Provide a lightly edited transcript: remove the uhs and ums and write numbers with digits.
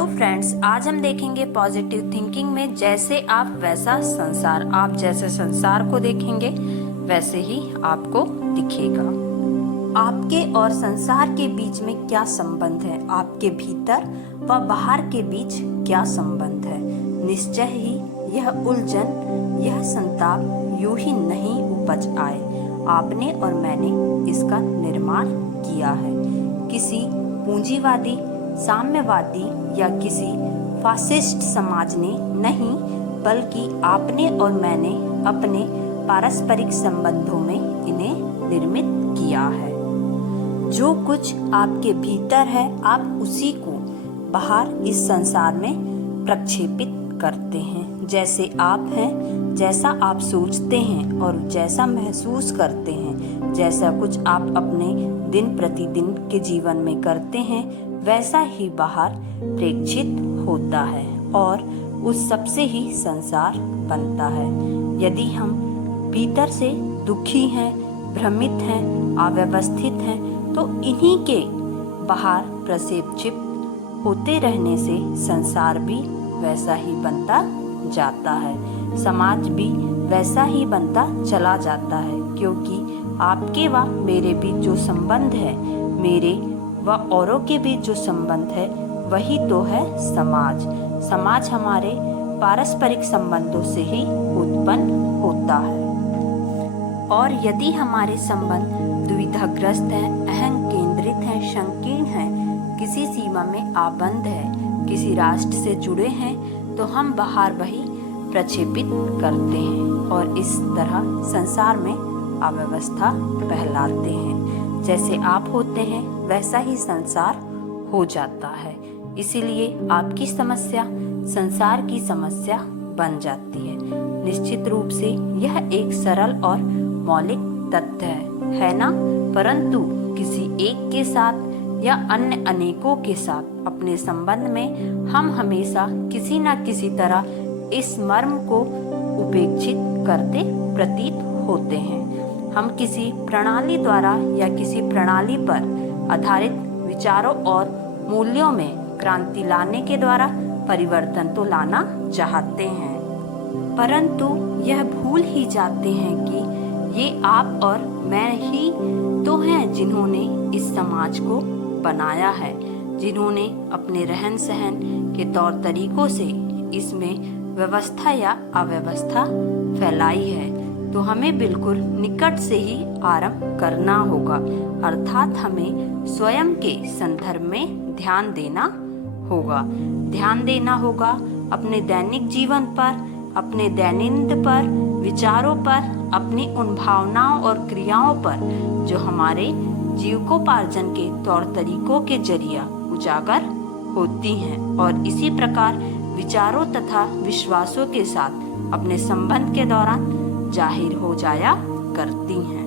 Hello friends, आज हम देखेंगे पॉजिटिव थिंकिंग में जैसे आप वैसा संसार। आप जैसे संसार को देखेंगे वैसे ही आपको दिखेगा। आपके और संसार के बीच में क्या संबंध है, आपके भीतर व बाहर के बीच क्या संबंध है। निश्चय ही यह उलझन, यह संताप यूं ही नहीं उपज आए। आपने और मैंने इसका निर्माण किया है। किसी पूंजीवादी, साम्यवादी या किसी फासिस्ट समाज ने नहीं, बल्कि आपने और मैंने अपने पारस्परिक संबंधों में इन्हें निर्मित किया है। जो कुछ आपके भीतर है, आप उसी को बाहर इस संसार में प्रक्षेपित करते हैं। जैसे आप हैं, जैसा आप सोचते हैं और जैसा महसूस करते हैं, जैसा कुछ आप अपने दिन प्रतिदिन के जीवन में करते हैं, वैसा ही बाहर प्रेक्षित होता है और उस सब से ही संसार बनता है। यदि हम भीतर से दुखी हैं, भ्रमित हैं, अव्यवस्थित हैं, तो इन्हीं के बाहर प्रक्षेपित होते रहने से संसार भी वैसा ही बनता जाता है, समाज भी वैसा ही बनता चला जाता है। क्योंकि आपके व मेरे बीच जो संबंध है, मेरे व औरों के बीच जो संबंध है, वही तो है समाज। समाज हमारे पारस्परिक संबंधों से ही उत्पन्न होता है। और यदि हमारे संबंध दुविधाग्रस्त हैं, अहं केंद्रित हैं, संकीर्ण हैं, किसी सीमा में आबद्ध है, किसी राष्ट्र से जुड़े हैं, तो हम बाहर वही प्रक्षेपित करते हैं और इस तरह संसार में अव्यवस्था फैलाते हैं। जैसे आप होते हैं वैसा ही संसार हो जाता है। इसीलिए आपकी समस्या संसार की समस्या बन जाती है। निश्चित रूप से यह एक सरल और मौलिक तथ्य है ना? परंतु किसी एक के साथ या अन्य अनेकों के साथ अपने संबंध में हम हमेशा किसी न किसी तरह इस मर्म को उपेक्षित करते प्रतीत होते हैं। हम किसी प्रणाली द्वारा या किसी प्रणाली पर आधारित विचारों और मूल्यों में क्रांति लाने के द्वारा परिवर्तन तो लाना चाहते हैं, परंतु यह भूल ही जाते हैं कि ये आप और मैं ही तो हैं जिन्होंने इस समाज को बनाया है, जिन्होंने अपने रहन सहन के तौर तरीकों से इसमें व्यवस्था या अव्यवस्था फैलाई है। तो हमें बिल्कुल निकट से ही आरंभ करना होगा, अर्थात हमें स्वयं के संदर्भ में ध्यान देना होगा। ध्यान देना होगा अपने दैनिक जीवन पर, अपने दैनंदिन पर, विचारों पर, अपनी उन भावनाओं और क्रियाओं पर जो हमारे जीविकोपार्जन के तौर तरीकों के जरिए उजागर होती हैं और इसी प्रकार विचारों तथा विश्वासों के साथ अपने संबंध के दौरान जाहिर हो जाया करती हैं।